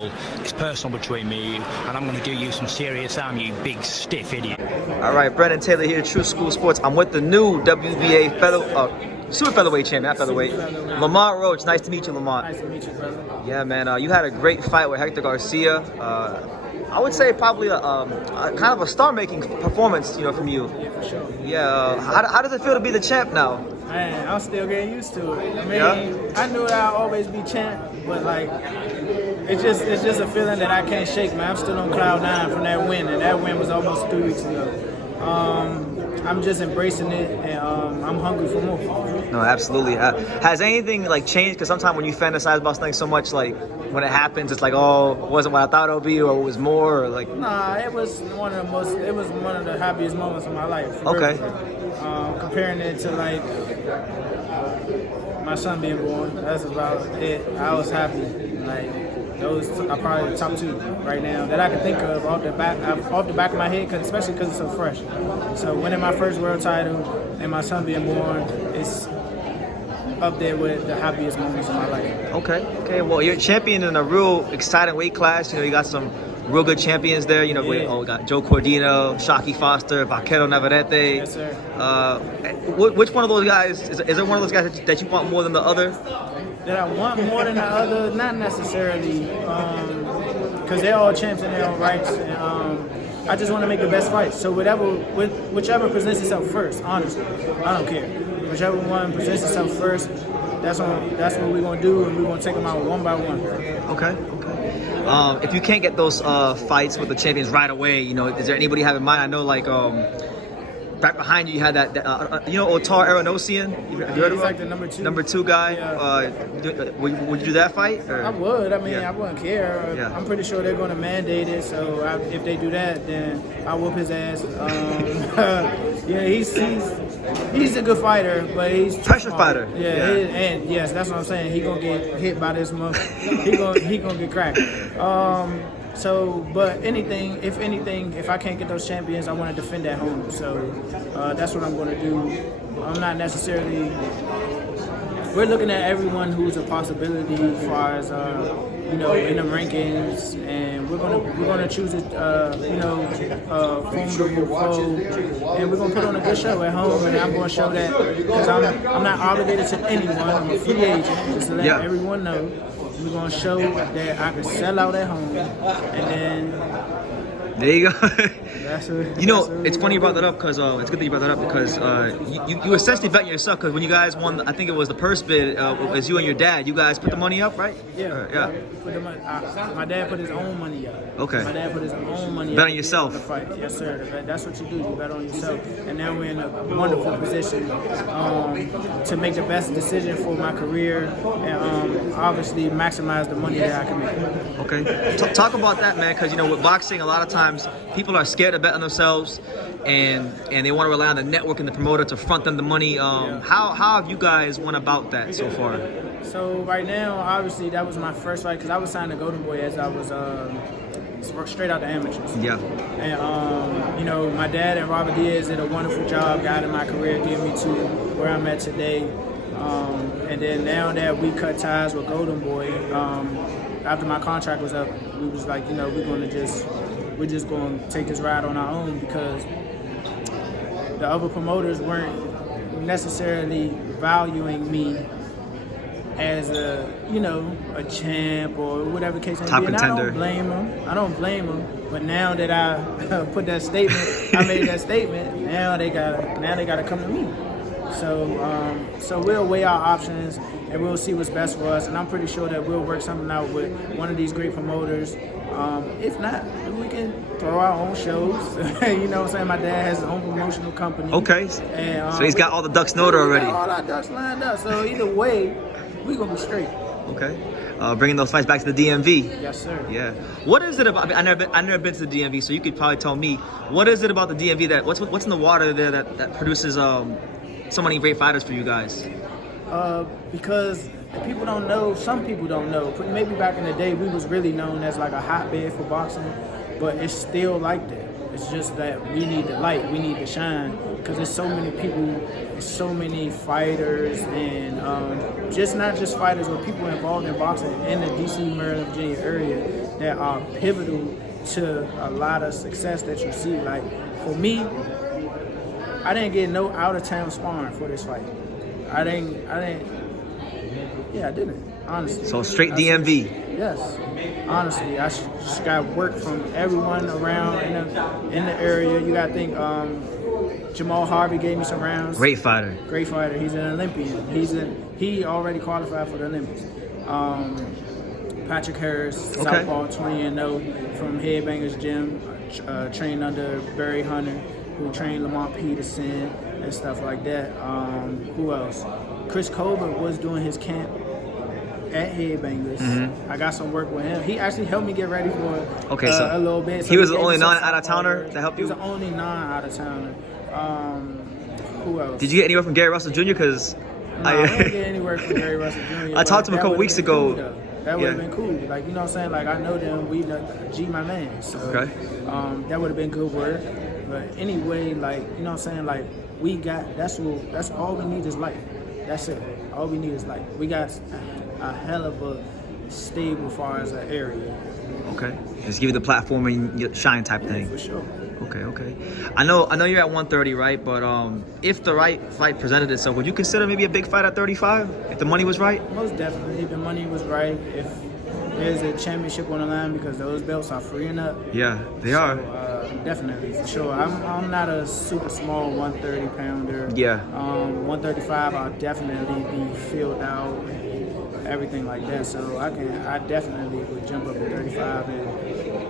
It's personal between me and you, and I'm going to do you some serious harm, you big stiff idiot. All right, Brendan Taylor here, True School Sports. I'm with the new WBA super featherweight champion, not featherweight, Lamont Roach. Nice to meet you, Lamont. Nice to meet you, brother. Yeah, man. You had a great fight with Hector Garcia. I would say probably a kind of a star-making performance, from you. Yeah, for sure. Yeah. How does it feel to be the champ now? Man, I'm still getting used to it. I mean, Yeah. I knew that I'd always be champ, but like, it's just a feeling that I can't shake, man. I'm still on cloud 9 from that win, and that win was almost 3 weeks ago. I'm just embracing it, and I'm hungry for more. No, absolutely. Has anything changed? Because sometimes when you fantasize about something so much, when it happens, it's like, oh, it wasn't what I thought it would be, or it was more, or Nah, it was one of the happiest moments of my life. Okay. Comparing it to my son being born, that's about it. I was happy. Those are probably the top 2 right now that I can think of off the back of my head, especially because it's so fresh. So winning my first world title and my son being born is up there with the happiest moments of my life. Okay. Well, you're champion in a real exciting weight class. You got some real good champions there. We got Joe Cordina, Shaquie Foster, Hector Navarrete. Yes, sir. Which one of those guys is there one of those guys that you want more than the other? That I want more than the other, not necessarily, because they're all champs in their own rights, and I just want to make the best fight. So whichever presents itself first, honestly, I don't care. Whichever one presents itself first, that's what we're gonna do, and we're gonna take them out one by one. Okay. If you can't get those fights with the champions right away, is there anybody you have in mind? I know right behind you had that Otar Eranosyan. Have you heard of him? He's the number two guy. Yeah. Would you do that fight? Or? I would. I mean, Yeah. I wouldn't care. Yeah. I'm pretty sure they're going to mandate it. So if they do that, then I'll whoop his ass. Yeah, he's a good fighter, but he's Pressure fighter. Yeah. And yes, that's what I'm saying. He gonna get hit by this month. he gonna get cracked. But if I can't get those champions, I want to defend at home. So that's what I'm going to do. I'm not necessarily. We're looking at everyone who's a possibility as far as in the rankings, and we're gonna choose a formidable foe, and we're gonna put on a good show at home. And I'm going to show that because I'm not obligated to anyone. I'm a free agent, just to let everyone know. We're going to show that I can sell out at home, and then... There you go. It's funny you brought that up because it's good that you brought that up because you essentially bet yourself because when you guys won, I think it was the purse bid, it was you and your dad. You guys put the money up, right? Yeah. Put the money, my dad put his own money up. Okay. My dad put his own money up. Bet on yourself. The fight. Yes, sir. That's what you do. You bet on yourself. And now we're in a wonderful position to make the best decision for my career and obviously maximize the money that I can make. Okay. Talk about that, man, because with boxing, a lot of times people are scared to bet on themselves, and they want to rely on the network and the promoter to front them the money. How have you guys went about that so far? So right now, obviously, that was my first fight because I was signed to Golden Boy as I was straight out the amateurs. Yeah. And my dad and Robert Diaz did a wonderful job guiding my career, getting me to where I'm at today. And then now that we cut ties with Golden Boy, after my contract was up, we was like, we're just going to take this ride on our own because the other promoters weren't necessarily valuing me as a champ or whatever the case may be. Top And contender. I don't blame them. But now that I put that statement, I made that statement. Now they gotta come to me. So we'll weigh our options and we'll see what's best for us. And I'm pretty sure that we'll work something out with one of these great promoters. If not, we can throw our own shows. You know what I'm saying? My dad has his own promotional company. Okay. And, so he's got all the ducks in order already. All our ducks lined up. So either way, we're going to be straight. Okay. Bringing those fights back to the DMV. Yes, sir. Yeah. What is it about? I never been to the DMV, so you could probably tell me what is it about the DMV what's in the water there that produces so many great fighters for you guys? Because people don't know. Some people don't know. Maybe back in the day, we was really known as like a hotbed for boxing, but it's still like that. It's just that we need the light, we need to shine, because there's so many people, there's so many fighters, and just not just fighters, but people involved in boxing in the DC, Maryland, Virginia area that are pivotal to a lot of success that you see. Like for me, I didn't get no out of town sparring for this fight. I didn't. Yeah, I didn't. Honestly. So straight DMV. Yes. Honestly, I just got work from everyone around in the area. You got to think. Jamal Harvey gave me some rounds. Great fighter. Great fighter. He's an Olympian. He already qualified for the Olympics. Patrick Harris, Southpaw, 20-0 from Headbangers Gym, trained under Barry Hunter, who trained Lamont Peterson and stuff like that. Who else? Chris Colbert was doing his camp at Headbangers. I got some work with him. He actually helped me get ready for a little bit. So he was the only non-out-of-towner to help you? He was the only non-out-of-towner. Who else? Did you get anywhere from Gary Russell Jr.? Because no, I didn't get anywhere from Gary Russell Jr. I talked to him a couple weeks ago. Cool, that would have been cool. Like, you know what I'm saying? Like, I know them. We G my man. So that would have been good work. But anyway, like, you know what I'm saying? Like, we got that's all we need is light. That's it. All we need is light. We got a hell of a stable as far as an area. Okay. Just give you the platform and you shine type thing. For sure. Okay. I know you're at 130, right? But if the right fight presented itself, would you consider maybe a big fight at 35 if the money was right? Most definitely, if the money was right. If there's a championship on the line, because those belts are freeing up. Yeah, they are. Definitely, for sure. I'm not a super small 130 pounder. Yeah. 135, I'll definitely be filled out, everything like that. So I definitely would jump up to 35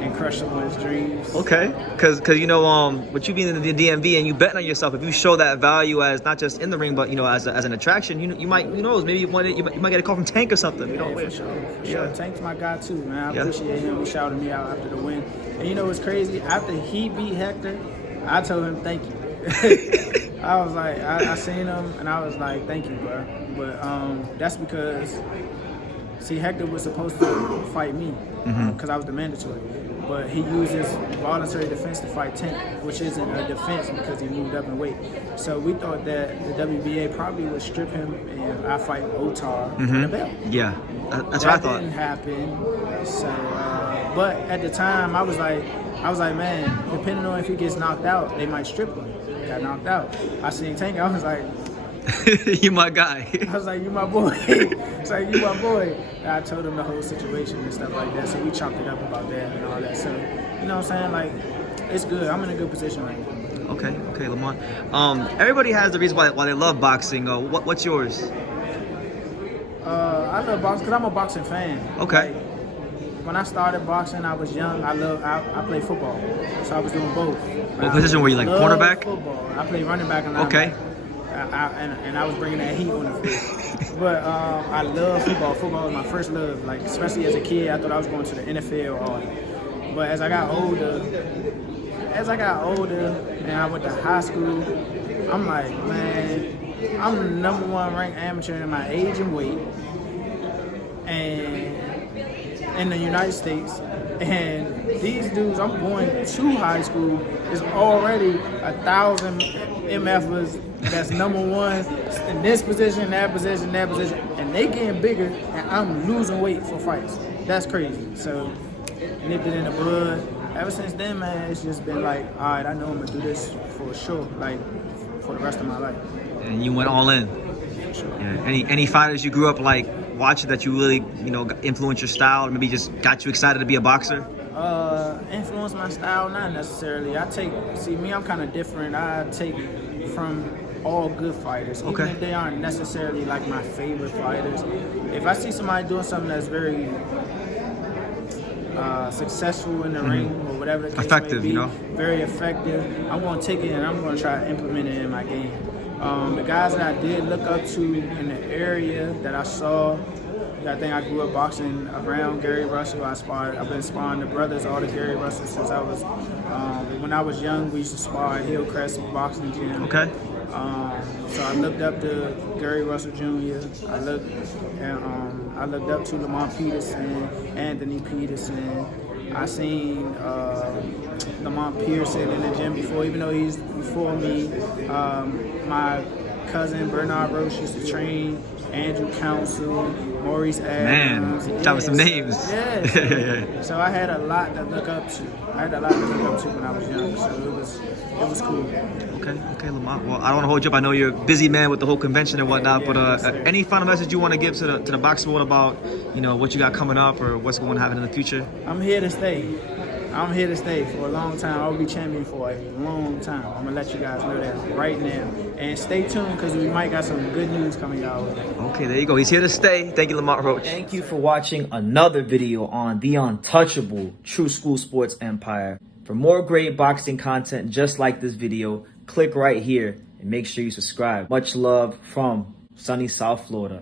and crush someone's dreams. Okay, because you know, with you being in the DMV and you betting on yourself, if you show that value as not just in the ring, but you know, as an attraction, you might, who knows, maybe you might get a call from Tank or something. You know, for sure. Tank's my guy too, man. I appreciate him. He shouted me out after the win. And you know what's crazy? After he beat Hector, I told him thank you. I was like, I seen him and I was like, thank you, bro. But that's because, see, Hector was supposed to fight me because I was the mandatory. But he used his voluntary defense to fight Tank, which isn't a defense because he moved up in weight. So we thought that the WBA probably would strip him and I fight Otar for the belt. Yeah, that's what I thought. That didn't happen. So, but at the time, I was like, man, depending on if he gets knocked out, they might strip him. He got knocked out. I seen Tank. I was like, you my guy. I was like, you my boy. It's like, you my boy. And I told him the whole situation and stuff like that. So we chopped it up about that and all that. So, you know what I'm saying? Like, it's good. I'm in a good position right now. Okay, Lamont. Everybody has the reason why they love boxing. What's yours? I love boxing because I'm a boxing fan. Okay. Like, when I started boxing, I was young. I played football, so I was doing both. What position were you, like cornerback? Football. I played running back and linebacker. Okay. And I was bringing that heat on the field. But I love football. Football was my first love. Like, especially as a kid, I thought I was going to the NFL. But as I got older, and I went to high school, I'm like, man, I'm the #1 ranked amateur in my age and weight, and in the United States. And these dudes, I'm going to high school, is already 1,000 MFers that's #1 in this position, that position, and they getting bigger, and I'm losing weight for fights. That's crazy. So, nipped it in the bud. Ever since then, man, it's just been like, all right, I know I'm gonna do this for sure, like for the rest of my life. And you went all in. For sure. Yeah. Any fighters you grew up like watching that you really, you know, influenced your style, or maybe just got you excited to be a boxer? Influence my style, not necessarily. I'm kind of different. I take from all good fighters, even if they aren't necessarily like my favorite fighters. If I see somebody doing something that's very successful in the ring or whatever the case effective, may be, you know, very effective, I'm going to take it and I'm going to try to implement it in my game. The guys that I did look up to in the area that I saw, I think I grew up boxing around Gary Russell. I've been sparring the brothers, all the Gary Russells since I was, when I was young, we used to spar at Hillcrest Boxing Gym. Okay. So I looked up to Gary Russell Jr. I looked up to Lamont Peterson, Anthony Peterson. I seen Lamont Pearson in the gym before, even though he's before me. My cousin Bernard Roach used to train Andrew Council, Maurice Adams. Man, that was some names. Yeah. So I had a lot to look up to. When I was young. So it was cool. Okay, Lamont. Well, I don't want to hold you up. I know you're a busy man with the whole convention and whatnot, but any final message you want to give to the boxing world about, you know, what you got coming up or what's going to happen in the future? I'm here to stay. I'm here to stay for a long time. I'll be champion for a long time. I'm gonna let you guys know that right now. And stay tuned because we might got some good news coming out. Okay, there you go. He's here to stay. Thank you, Lamont Roach. Thank you for watching another video on the untouchable True School Sports Empire. For more great boxing content just like this video, click right here and make sure you subscribe. Much love from sunny South Florida.